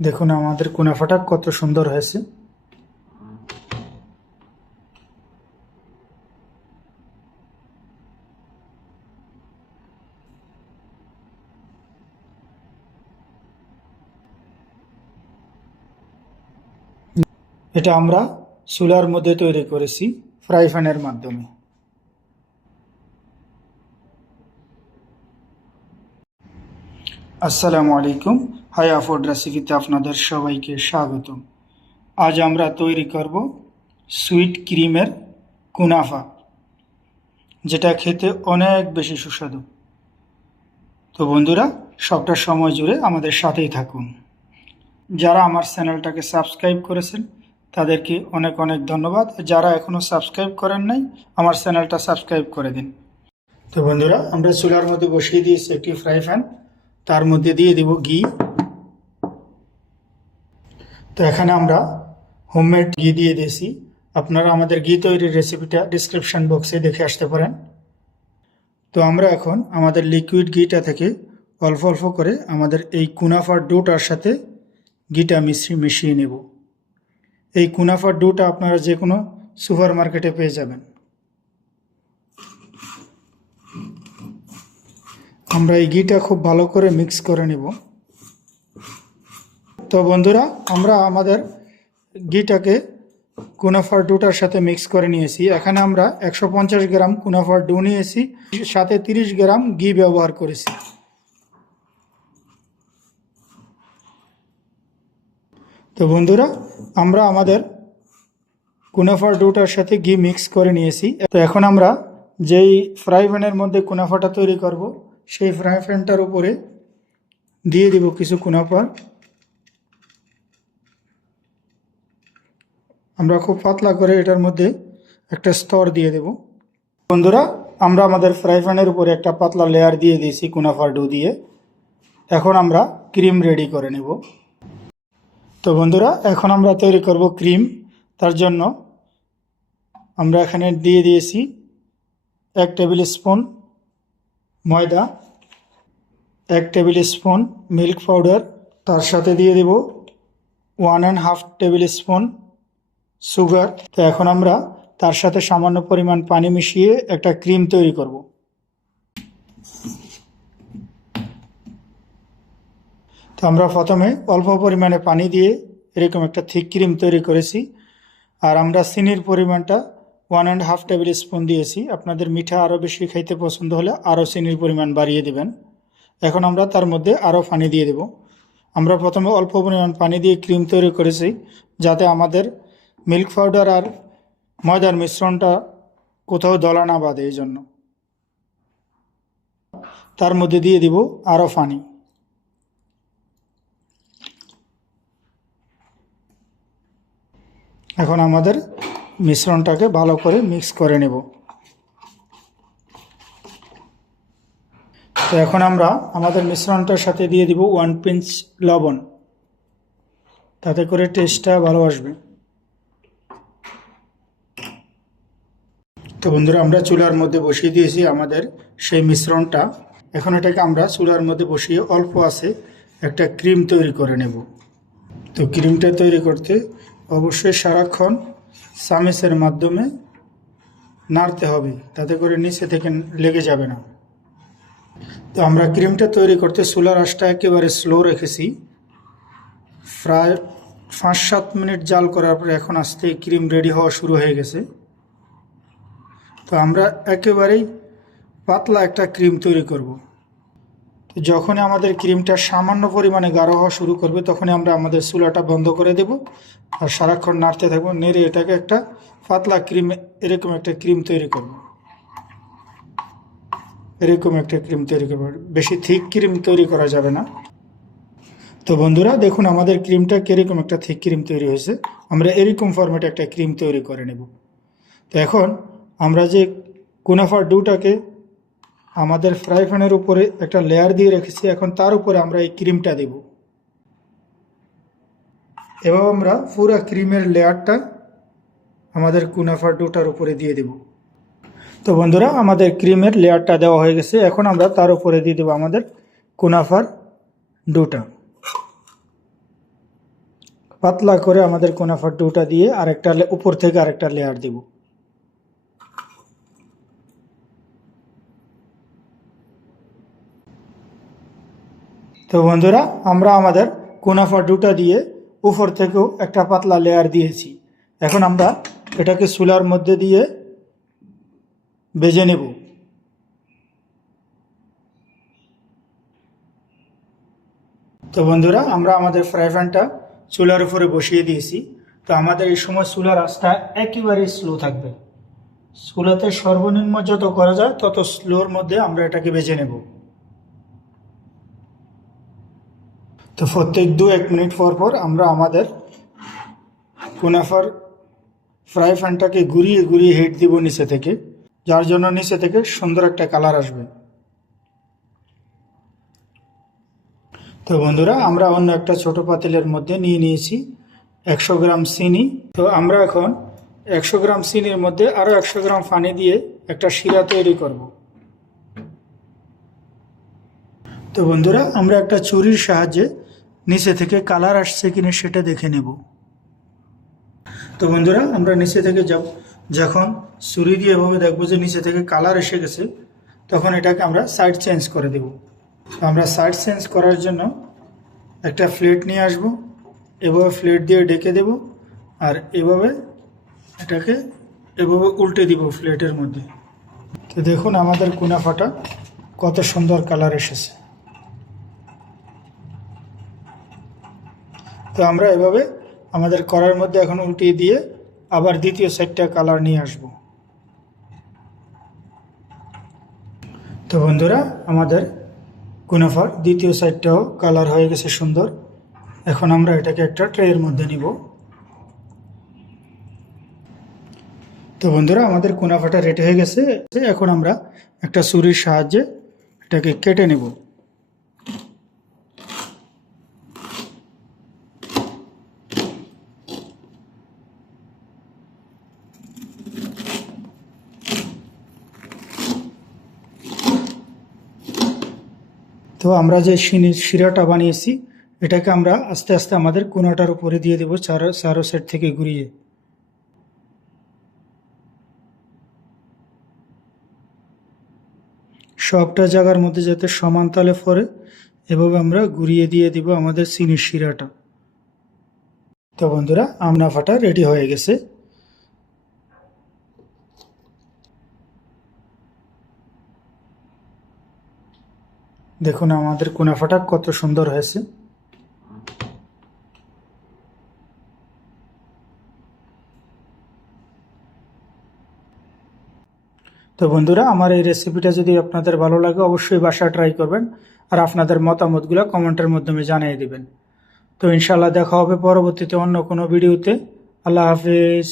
দেখুন আমাদের কুনাফাটা কত সুন্দর হয়েছে। এটা আমরা চুলার মধ্যে তৈরি করেছি ফ্রাই প্যানের মাধ্যমে। আসসালামু আলাইকুম, হায়া ফুড রেসিপিতে আপনাদের সবাইকে স্বাগতম। আজ আমরা তৈরি করব সুইট ক্রিমের কুনাফা, যেটা খেতে অনেক বেশি সুস্বাদু। তো বন্ধুরা, সবটা সময় জুড়ে আমাদের সাথেই থাকুন। যারা আমার চ্যানেলটাকে সাবস্ক্রাইব করেছেন তাদেরকে অনেক অনেক ধন্যবাদ। যারা এখনও সাবস্ক্রাইব করেন নাই, আমার চ্যানেলটা সাবস্ক্রাইব করে দিন। তো বন্ধুরা, আমরা চুলার মধ্যে বসিয়ে দিয়েছি একটি ফ্রাই প্যান, তার মধ্যে দিয়ে দেব ঘি। তো এখানে আমরা হোমমেড ঘি দিয়ে দিয়েছি। আপনারা আমাদের ঘি তৈরির রেসিপিটা ডিসক্রিপশন বক্সে দেখে আসতে পারেন। তো আমরা এখন আমাদের লিকুইড ঘিটা থেকে অল্প অল্প করে আমাদের এই কুনাফার ডোটার সাথে ঘিটা মিশিয়ে নেব। এই কুনাফার ডোটা আপনারা যে কোনো সুপার মার্কেটে পেয়ে যাবেন। আমরা এই ঘিটা খুব ভালো করে মিক্স করে নেব। তো বন্ধুরা, আমরা আমাদের ঘিটাকে কুনাফার ডোটার সাথে মিক্স করে নিয়েছি। এখানে আমরা 150 গ্রাম কুনাফার ডো নিয়েছি, সাথে 30 গ্রাম ঘি ব্যবহার করেছি। তো বন্ধুরা, আমরা আমাদের কুনাফার ডোটার সাথে ঘি মিক্স করে নিয়েছি। তো এখন আমরা যেই ফ্রাই প্যানের মধ্যে কুনাফাটা তৈরি করব, সেই ফ্রাই প্যানটার উপরে দিয়ে দেব কিছু কুনাফা। আমরা খুব পাতলা করে এটার মধ্যে একটা স্তর দিয়ে দেব। বন্ধুরা, আমরা আমাদের ফ্রাই প্যানের উপরে একটা পাতলা লেয়ার দিয়ে দিয়েছি কুনাফার ডো দিয়ে। এখন আমরা ক্রিম রেডি করে নেব। তো বন্ধুরা, এখন আমরা তৈরি করব ক্রিম। তার জন্য আমরা এখানে দিয়ে দিয়েছি 1 টেবিল স্পুন ময়দা, 1 টেবিল স্পুন মিল্ক পাউডার, তার সাথে দিয়ে দেব 1.5 টেবিল স্পুন সুগার। তো এখন আমরা তার সাথে সামান্য পরিমাণ পানি মিশিয়ে একটা ক্রিম তৈরি করব। তো আমরা প্রথমে অল্প পরিমাণে পানি দিয়ে এরকম একটা থিক ক্রিম তৈরি করেছি। আর আমরা চিনির পরিমাণটা 1.5 টেবিল স্পুন দিয়েছি। আপনাদের মিঠা আরও বেশি খাইতে পছন্দ হলে আরও চিনির পরিমাণ বাড়িয়ে দেবেন। এখন আমরা তার মধ্যে আরও পানি দিয়ে দেব। আমরা প্রথমে অল্প পরিমাণ পানি দিয়ে ক্রিম তৈরি করেছি, যাতে আমাদের মিল্ক পাউডার আর ময়দার মিশ্রণটা কোথাও দলা না বাঁধে। এই জন্য তার মধ্যে দিয়ে দিব আরও পানি। এখন আমাদের মিশ্রণটাকে ভালো করে মিক্স করে নেব। তো এখন আমরা আমাদের মিশ্রণটার সাথে দিয়ে দিব 1 পিঞ্চ লবণ, তাতে করে টেস্টটা ভালো আসবে। তো বন্ধুরা, আমরা চুলার মধ্যে বসিয়ে দিয়েছি আমাদের সেই মিশ্রণটা। এখন এটাকে আমরা চুলার মধ্যে বসিয়ে অল্প আছে একটা ক্রিম তৈরি করে নেব। তো ক্রিমটা তৈরি করতে অবশ্যই সারাক্ষণ চামচের মাধ্যমে নাড়তে হবে, তাতে করে নিচে থেকে লেগে যাবে না। তো আমরা ক্রিমটা তৈরি করতে চুলার আঁচটা একেবারে স্লো রেখেছি। প্রায় 5-7 মিনিট জাল করার পরে এখন আস্তে ক্রিম রেডি হওয়া শুরু হয়ে গেছে। তো আমরা একেবারেই পাতলা একটা ক্রিম তৈরি করব। তো যখনই আমাদের ক্রিমটা সামান্য পরিমাণে গাঢ় হওয়া শুরু করবে, তখনই আমরা আমাদের চুলাটা বন্ধ করে দেব আর সারাক্ষণ নাড়তে থাকবো। নেড়ে এটাকে একটা পাতলা ক্রিম, এরকম একটা ক্রিম তৈরি করব। এরকম একটা ক্রিম তৈরি করব, বেশি থিক ক্রিম তৈরি করা যাবে না। তো বন্ধুরা, দেখুন আমাদের ক্রিমটা কীরকম একটা থিক ক্রিম তৈরি হয়েছে। আমরা এরকম ফরম্যাটে একটা ক্রিম তৈরি করে নেব। তো এখন আমরা যে কুনাফার ডোটাকে আমাদের ফ্রাই প্যানের উপরে একটা লেয়ার দিয়ে রেখেছি, এখন তার উপরে আমরা এই ক্রিমটা দেব। এবার আমরা পুরো ক্রিমের লেয়ারটা আমাদের কুনাফার ডোটার উপরে দিয়ে দেব। তো বন্ধুরা, আমাদের ক্রিমের লেয়ারটা দেওয়া হয়ে গেছে। এখন আমরা তার উপরে দিয়ে দেবো আমাদের কুনাফার ডোটা। পাতলা করে আমাদের কুনাফার ডোটা দিয়ে আরেকটা উপর থেকে আরেকটা লেয়ার দিব। তো বন্ধুরা, আমরা আমাদের কুনাফার ডোটা দিয়ে উপর থেকেও একটা পাতলা লেয়ার দিয়েছি। এখন আমরা এটাকে চুলার মধ্যে দিয়ে ভেজে নেব। তো বন্ধুরা, আমরা আমাদের ফ্রাই প্যানটা চুলার উপরে বসিয়ে দিয়েছি। তো আমাদের এই সময় চুলার আঁচটা একেবারেই স্লো থাকবে। চুলাতে সর্বনিম্ন যত করা যায় তত স্লোর মধ্যে আমরা এটাকে ভেজে নেব। তো প্রত্যেক 2-1 মিনিট পর পর আমরা আমাদের কুনাফার ফ্রাই প্যানটাকে ঘুরিয়ে ঘুরিয়ে হিট দিব নিচে থেকে, যার জন্য নিচে থেকে সুন্দর একটা কালার আসবে। তো বন্ধুরা, আমরা অন্য একটা ছোট পাতিলের মধ্যে নিয়ে নিয়েছি 100 গ্রাম চিনি। তো আমরা এখন 100 গ্রাম চিনির মধ্যে আরও 100 গ্রাম পানি দিয়ে একটা শিরা তৈরি করব। তো বন্ধুরা, আমরা একটা ছুরির সাহায্যে নিচে থেকে কালার আসছে কিনা সেটা দেখে নেব। তো বন্ধুরা, আমরা নিচে থেকে যখন ছুরি দিয়ে এভাবে দেখবো যে নিচে থেকে কালার এসে গেছে, তখন এটাকে আমরা সাইড চেঞ্জ করে দেব। আমরা সাইড চেঞ্জ করার জন্য একটা প্লেট নিয়ে আসব, এভাবে প্লেট দিয়ে ঢেকে দেব, আর এভাবে এটাকে এভাবে উল্টে দিব প্লেটের মধ্যে। তো দেখুন আমাদের কুনাফাটা কত সুন্দর কালার এসেছে। তো আমরা এভাবে আমাদের কড়ার মধ্যে এখন উল্টিয়ে দিয়ে আবার দ্বিতীয় সাইডটা কালার নিয়ে আসব। তো বন্ধুরা, আমাদের কুনাফার দ্বিতীয় সাইডটাও কালার হয়ে গেছে সুন্দর। এখন আমরা এটাকে একটা ট্রের মধ্যে নিব। তো বন্ধুরা, আমাদের কুনাফাটা রেডি হয়ে গেছে। এখন আমরা একটা ছুরির সাহায্যে এটাকে কেটে নেব। তো আমরা যে শিরাটা বানিয়েছি এটাকে আমরা আস্তে আস্তে আমাদের কোনাটার উপরে দিয়ে দেবো, চারো সাইড থেকে ঘুরিয়ে। সবটা জায়গার মধ্যে যাতে সমান তালে পড়ে এভাবে আমরা ঘুরিয়ে দিয়ে দিব আমাদের চিনির শিরাটা। তো বন্ধুরা, কুনাফাটা রেডি হয়ে গেছে। দেখুন আমাদের কুনাফাটা কত সুন্দর হয়েছে। তো বন্ধুরা, আমার এই রেসিপিটা যদি আপনাদের ভালো লাগে অবশ্যই বাসায় ট্রাই করবেন, আর আপনাদের মতামতগুলো কমেন্টের মাধ্যমে জানিয়ে দিবেন। তো ইনশাআল্লাহ দেখা হবে পরবর্তীতে অন্য কোনো ভিডিওতে। আল্লাহ হাফেজ।